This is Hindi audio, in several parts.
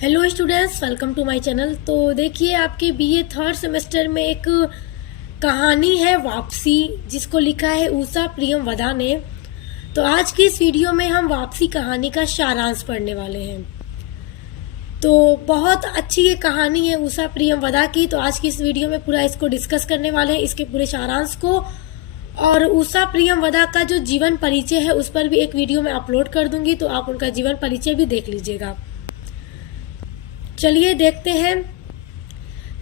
Hello students, welcome to my channel. तो देखिए, आपके बीए थर्ड सेमेस्टर में एक कहानी है वापसी, जिसको लिखा है उषा प्रियमवदा ने। तो आज की इस वीडियो में हम वापसी कहानी का सारांश पढ़ने वाले हैं। तो बहुत अच्छी ये कहानी है उषा प्रियमवदा की। तो आज की इस वीडियो में पूरा इसको डिस्कस करने वाले हैं, इसके पूरे सारांश को। और उषा प्रियमवदा का जो जीवन परिचय है उस पर भी एक वीडियो में अपलोड कर दूंगी, तो आप उनका जीवन परिचय भी देख लीजिएगा। चलिए देखते हैं।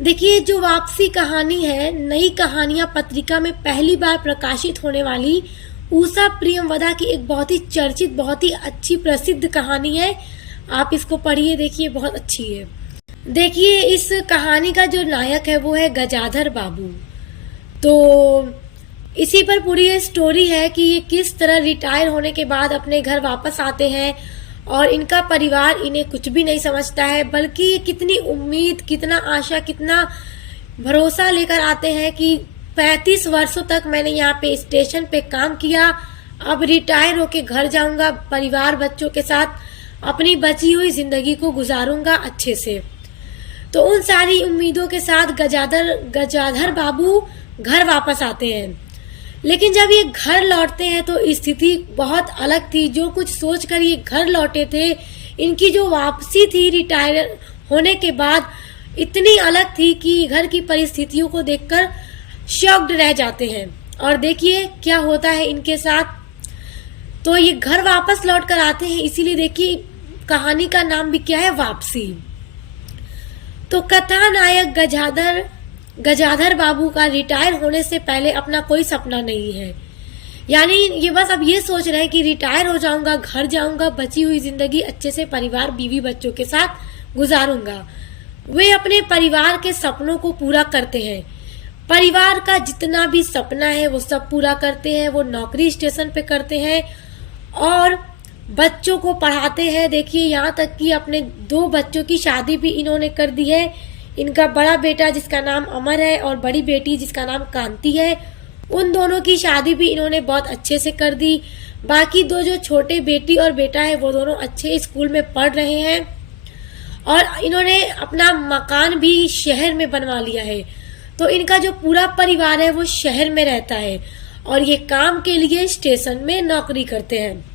देखिए, जो वापसी कहानी है, नई कहानियां पत्रिका में पहली बार प्रकाशित होने वाली उषा प्रियमवदा की एक बहुत ही चर्चित, बहुत ही अच्छी प्रसिद्ध कहानी है। आप इसको पढ़िए, देखिए बहुत अच्छी है। देखिए, इस कहानी का जो नायक है वो है गजाधर बाबू। तो इसी पर पूरी ये स्टोरी है कि ये किस तरह रिटायर होने के बाद अपने घर वापस आते हैं और इनका परिवार इन्हें कुछ भी नहीं समझता है, बल्कि कितनी उम्मीद, कितना आशा, कितना भरोसा लेकर आते हैं कि 35 वर्षों तक मैंने यहाँ पे स्टेशन पे काम किया, अब रिटायर होके घर जाऊंगा, परिवार बच्चों के साथ अपनी बची हुई जिंदगी को गुजारूंगा अच्छे से। तो उन सारी उम्मीदों के साथ गजाधर बाबू घर वापस आते हैं। लेकिन जब ये घर लौटते हैं तो स्थिति बहुत अलग थी। जो कुछ सोचकर ये घर लौटे थे, इनकी जो वापसी थी रिटायर होने के बाद, इतनी अलग थी कि घर की परिस्थितियों को देखकर शॉक्ड रह जाते हैं। और देखिए क्या होता है इनके साथ। तो ये घर वापस लौट कर आते हैं, इसीलिए देखिए कहानी का नाम भी क्या है, वापसी। तो कथा नायक गजाधर बाबू का रिटायर होने से पहले अपना कोई सपना नहीं है। यानी ये बस अब ये सोच रहे हैं कि रिटायर हो जाऊंगा, घर जाऊंगा, बची हुई जिंदगी अच्छे से परिवार, बीवी बच्चों के साथ गुजारूंगा। वे अपने परिवार के सपनों को पूरा करते हैं। परिवार का जितना भी सपना है वो सब पूरा करते हैं। वो नौकरी स्टेशन पे करते हैं और बच्चों को पढ़ाते हैं। देखिए, यहाँ तक कि अपने 2 बच्चों की शादी भी इन्होंने कर दी है। इनका बड़ा बेटा जिसका नाम अमर है और बड़ी बेटी जिसका नाम कांति है, उन दोनों की शादी भी इन्होंने बहुत अच्छे से कर दी। बाकी 2 जो छोटे बेटी और बेटा है वो दोनों अच्छे स्कूल में पढ़ रहे हैं और इन्होंने अपना मकान भी शहर में बनवा लिया है। तो इनका जो पूरा परिवार है वो शहर में रहता है और ये काम के लिए स्टेशन में नौकरी करते हैं।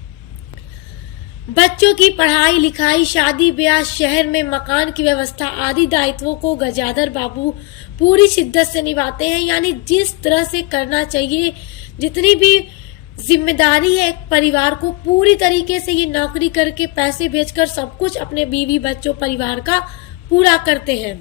बच्चों की पढ़ाई लिखाई, शादी ब्याह, शहर में मकान की व्यवस्था आदि दायित्वों को गजाधर बाबू पूरी शिद्दत से निभाते हैं। यानी जिस तरह से करना चाहिए, जितनी भी जिम्मेदारी है एक परिवार को, पूरी तरीके से ये नौकरी करके पैसे भेजकर सब कुछ अपने बीवी बच्चों परिवार का पूरा करते हैं।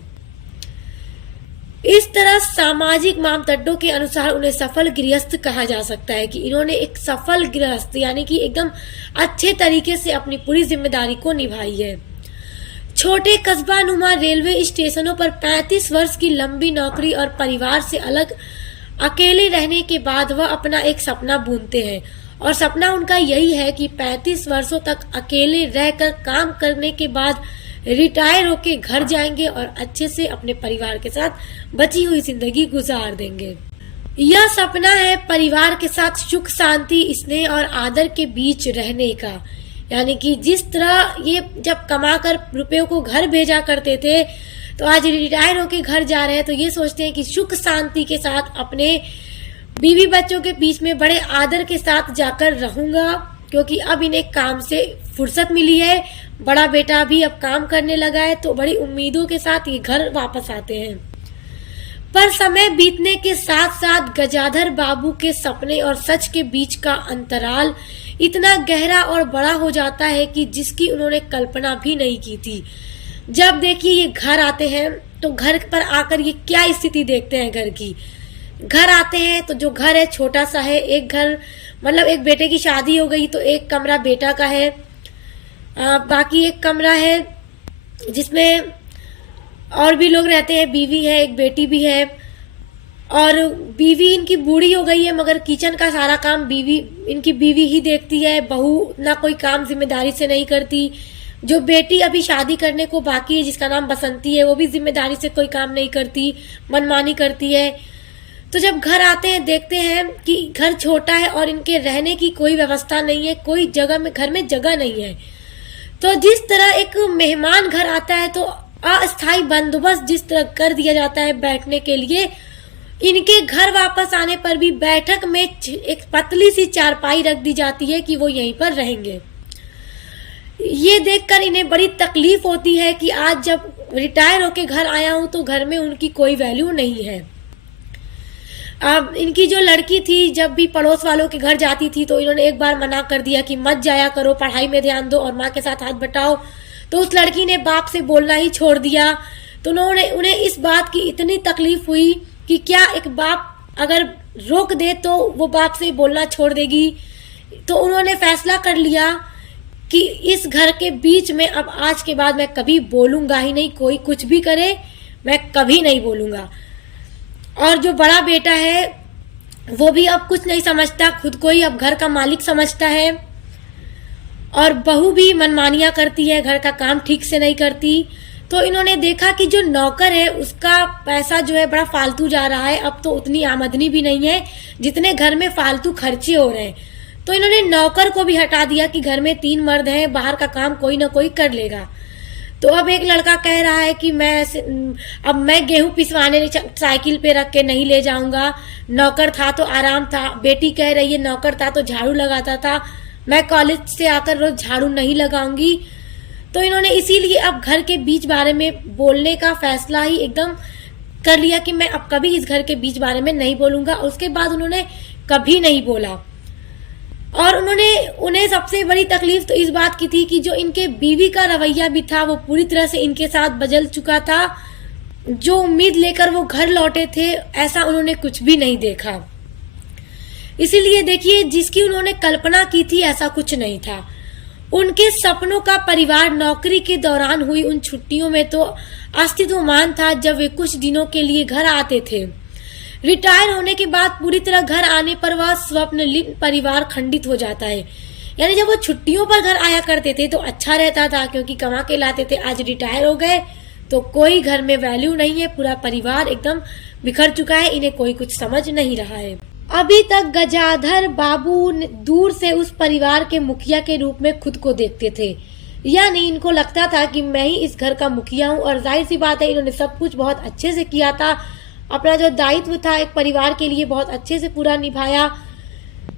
इस तरह सामाजिक मापदंडों के अनुसार उन्हें सफल गृहस्थ कहा जा सकता है कि इन्होंने एक सफल गृहस्थ यानी कि एकदम अच्छे तरीके से अपनी पूरी जिम्मेदारी को निभाई है। छोटे कस्बा नुमा रेलवे स्टेशनों पर 35 वर्ष की लंबी नौकरी और परिवार से अलग अकेले रहने के बाद वह अपना एक सपना बुनते हैं। और सपना उनका यही है कि 35 वर्षों तक अकेले रहकर काम करने के बाद रिटायर होके घर जाएंगे और अच्छे से अपने परिवार के साथ बची हुई जिंदगी गुजार देंगे। यह सपना है परिवार के साथ सुख शांति, स्नेह और आदर के बीच रहने का। यानी कि जिस तरह ये जब कमाकर रुपयों को घर भेजा करते थे, तो आज रिटायर होके घर जा रहे हैं तो ये सोचते हैं कि सुख शांति के साथ अपने बीवी बच्चों के बीच में बड़े आदर के साथ जाकर रहूंगा, क्योंकि अब इन्हें काम से फुर्सत मिली है। बड़ा बेटा भी अब काम करने लगा है, तो बड़ी उम्मीदों के साथ ये घर वापस आते हैं। पर समय बीतने के साथ साथ गजाधर बाबू के सपने और सच के बीच का अंतराल इतना गहरा और बड़ा हो जाता है कि जिसकी उन्होंने कल्पना भी नहीं की थी। जब देखिए ये घर आते हैं तो घर पर आकर ये क्या स्थिति देखते हैं घर की। घर आते हैं तो जो घर है छोटा सा है। एक घर मतलब एक बेटे की शादी हो गई तो एक कमरा बेटा का है, बाकी एक कमरा है जिसमें और भी लोग रहते हैं। बीवी है, एक बेटी भी है और बीवी इनकी बूढ़ी हो गई है, मगर किचन का सारा काम इनकी बीवी ही देखती है। बहू ना कोई काम जिम्मेदारी से नहीं करती। जो बेटी अभी शादी करने को बाकी है जिसका नाम बसंती है, वो भी जिम्मेदारी से कोई काम नहीं करती, मनमानी करती है। तो जब घर आते हैं देखते हैं कि घर छोटा है और इनके रहने की कोई व्यवस्था नहीं है, कोई जगह में घर में जगह नहीं है। तो जिस तरह एक मेहमान घर आता है तो अस्थायी बंदोबस्त जिस तरह कर दिया जाता है बैठने के लिए, इनके घर वापस आने पर भी बैठक में एक पतली सी चारपाई रख दी जाती है कि वो यहीं पर रहेंगे। ये देखकर इन्हें बड़ी तकलीफ होती है कि आज जब रिटायर होके घर आया हूं तो घर में उनकी कोई वैल्यू नहीं है। अब इनकी जो लड़की थी, जब भी पड़ोस वालों के घर जाती थी तो इन्होंने एक बार मना कर दिया कि मत जाया करो, पढ़ाई में ध्यान दो और माँ के साथ हाथ बटाओ। तो उस लड़की ने बाप से बोलना ही छोड़ दिया। तो उन्हें इस बात की इतनी तकलीफ हुई कि क्या एक बाप अगर रोक दे तो वो बाप से बोलना छोड़ देगी। तो उन्होंने फैसला कर लिया कि इस घर के बीच में अब आज के बाद मैं कभी बोलूंगा ही नहीं, कोई कुछ भी करे मैं कभी नहीं बोलूंगा। और जो बड़ा बेटा है वो भी अब कुछ नहीं समझता, खुद को ही अब घर का मालिक समझता है। और बहू भी मनमानियां करती है, घर का काम ठीक से नहीं करती। तो इन्होंने देखा कि जो नौकर है उसका पैसा जो है बड़ा फालतू जा रहा है, अब तो उतनी आमदनी भी नहीं है जितने घर में फालतू खर्चे हो रहे हैं। तो इन्होंने नौकर को भी हटा दिया कि घर में 3 मर्द हैं, बाहर का काम कोई ना कोई कर लेगा। तो अब एक लड़का कह रहा है कि मैं गेहूं पिसवाने साइकिल पे रख के नहीं ले जाऊंगा, नौकर था तो आराम था। बेटी कह रही है नौकर था तो झाड़ू लगाता था, मैं कॉलेज से आकर रोज झाड़ू नहीं लगाऊंगी। तो इन्होंने इसीलिए अब घर के बीच बारे में बोलने का फैसला ही एकदम कर लिया कि मैं अब कभी इस घर के बीच बारे में नहीं बोलूंगा। उसके बाद उन्होंने कभी नहीं बोला। और उन्हें सबसे बड़ी तकलीफ तो इस बात की थी कि जो इनके बीवी का रवैया भी था वो पूरी तरह से इनके साथ बदल चुका था। जो उम्मीद लेकर वो घर लौटे थे ऐसा उन्होंने कुछ भी नहीं देखा। इसीलिए देखिए, जिसकी उन्होंने कल्पना की थी ऐसा कुछ नहीं था। उनके सपनों का परिवार नौकरी के दौरान हुई उन छुट्टियों में तो अस्तित्वमान था जब वे कुछ दिनों के लिए घर आते थे। रिटायर होने के बाद पूरी तरह घर आने पर वह स्वप्नलीन परिवार खंडित हो जाता है। यानी जब वो छुट्टियों पर घर आया करते थे तो अच्छा रहता था क्योंकि कमा के लाते थे। आज रिटायर हो गए तो कोई घर में वैल्यू नहीं है, पूरा परिवार एकदम बिखर चुका है, इन्हें कोई कुछ समझ नहीं रहा है। अभी तक गजाधर बाबू दूर से उस परिवार के मुखिया के रूप में खुद को देखते थे। यानी इनको लगता था कि मैं ही इस घर का मुखिया हूँ। और जाहिर सी बात है इन्होंने सब कुछ बहुत अच्छे से किया था, अपना जो दायित्व था एक परिवार के लिए बहुत अच्छे से पूरा निभाया।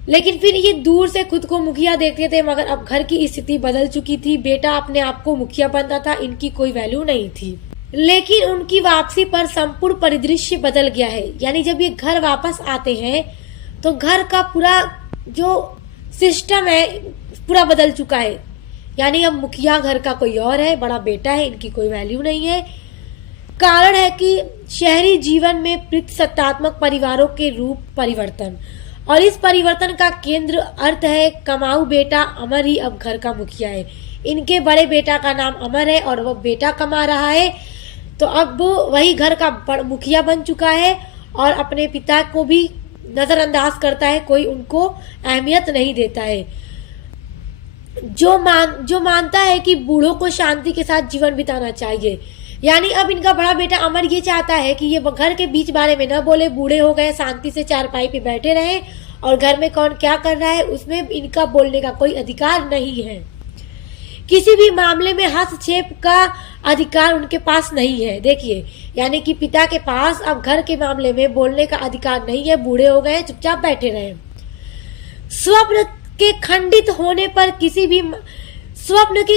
लेकिन फिर ये दूर से खुद को मुखिया देखते थे। मगर अब घर की स्थिति बदल चुकी थी, बेटा अपने आप को मुखिया बनता था, इनकी कोई वैल्यू नहीं थी। लेकिन उनकी वापसी पर संपूर्ण परिदृश्य बदल गया है। यानी जब ये घर वापस आते हैं तो घर का पूरा जो सिस्टम है पूरा बदल चुका है। यानी अब मुखिया घर का कोई और है, बड़ा बेटा है, इनकी कोई वैल्यू नहीं है। कारण है कि शहरी जीवन में प्रतिसत्तात्मक परिवारों के रूप परिवर्तन, और इस परिवर्तन का केंद्र अर्थ है कमाऊ बेटा अमर ही अब घर का मुखिया है। इनके बड़े बेटा का नाम अमर है और वह बेटा कमा रहा है, तो अब वही घर का मुखिया बन चुका है और अपने पिता को भी नजरअंदाज करता है, कोई उनको अहमियत नहीं देता है। जो मानता है कि बूढ़ों को शांति के साथ जीवन बिताना चाहिए। यानी अब इनका बड़ा बेटा अमर ये चाहता है कि ये घर के बीच बारे में न बोले, बूढ़े हो गए, शांति से चारपाई पे बैठे रहे और घर में कौन क्या कर रहा है उसमें इनका बोलने का कोई अधिकार नहीं है। किसी भी मामले में हस्तक्षेप का अधिकार उनके पास नहीं है। देखिए, यानी कि पिता के पास अब घर के मामले में बोलने का अधिकार नहीं है, बूढ़े हो गए, चुपचाप बैठे रहे। स्वप्न के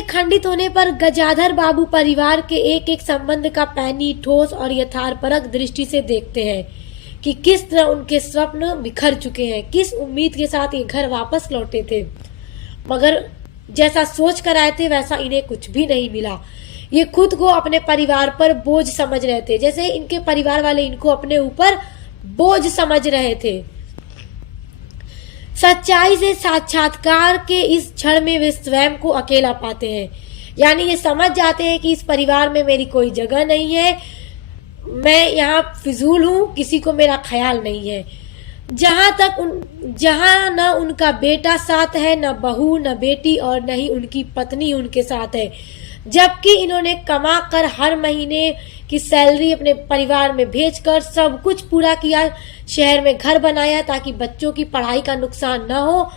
खंडित होने पर गजाधर बाबू परिवार के एक एक संबंध का पैनी ठोस और यथार्थपरक दृष्टि से देखते हैं कि किस तरह उनके स्वप्न बिखर चुके हैं, किस उम्मीद के साथ ये घर वापस लौटे थे, मगर जैसा सोच कर आए थे वैसा इन्हें कुछ भी नहीं मिला। ये खुद को अपने परिवार पर बोझ समझ रहे थे, जैसे इनके परिवार वाले इनको अपने ऊपर बोझ समझ रहे थे। सच्चाई से साक्षात्कार के इस क्षण में वे स्वयं को अकेला पाते हैं। यानी ये समझ जाते हैं कि इस परिवार में मेरी कोई जगह नहीं है, मैं यहाँ फिजूल हूँ, किसी को मेरा ख्याल नहीं है। जहाँ न उनका बेटा साथ है, न बहू, न बेटी और न ही उनकी पत्नी उनके साथ है, जबकि इन्होंने कमा कर हर महीने की सैलरी अपने परिवार में भेजकर सब कुछ पूरा किया, शहर में घर बनाया ताकि बच्चों की पढ़ाई का नुकसान न हो,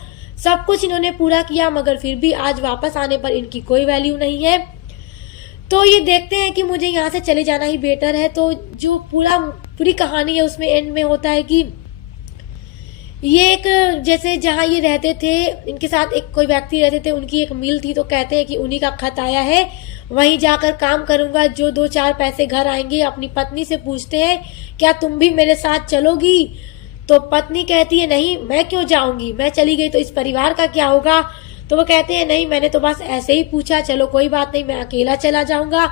सब कुछ इन्होंने पूरा किया, मगर फिर भी आज वापस आने पर इनकी कोई वैल्यू नहीं है। तो ये देखते हैं कि मुझे यहाँ से चले जाना ही बेटर है। तो जो पूरी कहानी है उसमें एंड में होता है कि ये एक, जैसे जहाँ ये रहते थे, इनके साथ एक कोई व्यक्ति रहते थे, उनकी एक मिल थी, तो कहते हैं कि उन्हीं का खत आया है, वहीं जाकर काम करूंगा, जो 2-4 पैसे घर आएंगे। अपनी पत्नी से पूछते हैं क्या तुम भी मेरे साथ चलोगी? तो पत्नी कहती है नहीं, मैं क्यों जाऊंगी, मैं चली गई तो इस परिवार का क्या होगा? तो वो कहते हैं नहीं, मैंने तो बस ऐसे ही पूछा, चलो कोई बात नहीं, मैं अकेला चला जाऊंगा।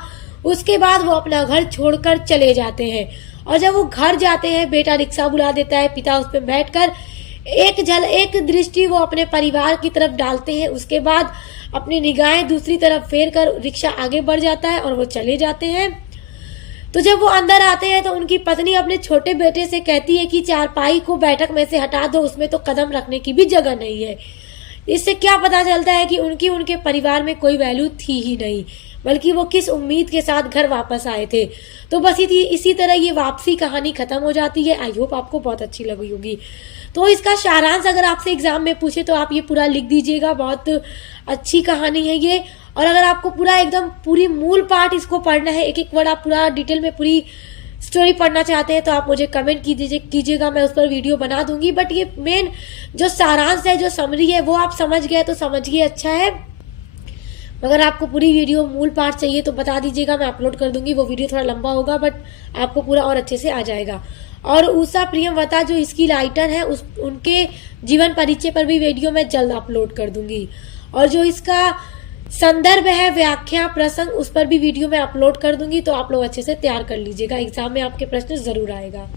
उसके बाद वो अपना घर छोड़कर चले जाते हैं। और जब वो घर जाते हैं, बेटा रिक्शा बुला देता है, पिता उस पर बैठकर एक दृष्टि वो अपने परिवार की तरफ डालते हैं। उसके बाद अपनी निगाहें दूसरी तरफ फेर कर रिक्शा आगे बढ़ जाता है और वो चले जाते हैं। तो जब वो अंदर आते हैं तो उनकी पत्नी अपने छोटे बेटे से कहती है कि चारपाई को बैठक में से हटा दो, उसमें तो कदम रखने की भी जगह नहीं है। इससे क्या पता चलता है कि उनके परिवार में कोई वैल्यू थी ही नहीं, बल्कि वो किस उम्मीद के साथ घर वापस आए थे। तो बस इसी तरह ये वापसी कहानी खत्म हो जाती है। आई होप आपको बहुत अच्छी लगी होगी। तो इसका सारांश अगर आपसे एग्जाम में पूछे तो आप ये पूरा लिख दीजिएगा। बहुत अच्छी कहानी है ये। और अगर आपको पूरा एकदम पूरी मूल पार्ट इसको पढ़ना है, एक एक वर्ड आप पूरा डिटेल में पूरी स्टोरी पढ़ना चाहते हैं, तो आप मुझे कमेंट कीजिएगा, मैं उस पर वीडियो बना दूंगी। बट ये मेन जो सारांश है, जो समरी है, वो आप समझ गए तो समझिए, अच्छा है। अगर आपको पूरी वीडियो मूल पार्ट चाहिए तो बता दीजिएगा, मैं अपलोड कर दूंगी। वो वीडियो थोड़ा लंबा होगा बट आपको पूरा और अच्छे से आ जाएगा। और उषा प्रियमवदा जो इसकी राइटर है, उनके जीवन परिचय पर भी वीडियो मैं जल्द अपलोड कर दूंगी। और जो इसका संदर्भ है, व्याख्या, प्रसंग, उस पर भी वीडियो मैं अपलोड कर दूंगी। तो आप लोग अच्छे से तैयार कर लीजिएगा, एग्जाम में आपके प्रश्न जरूर आएगा।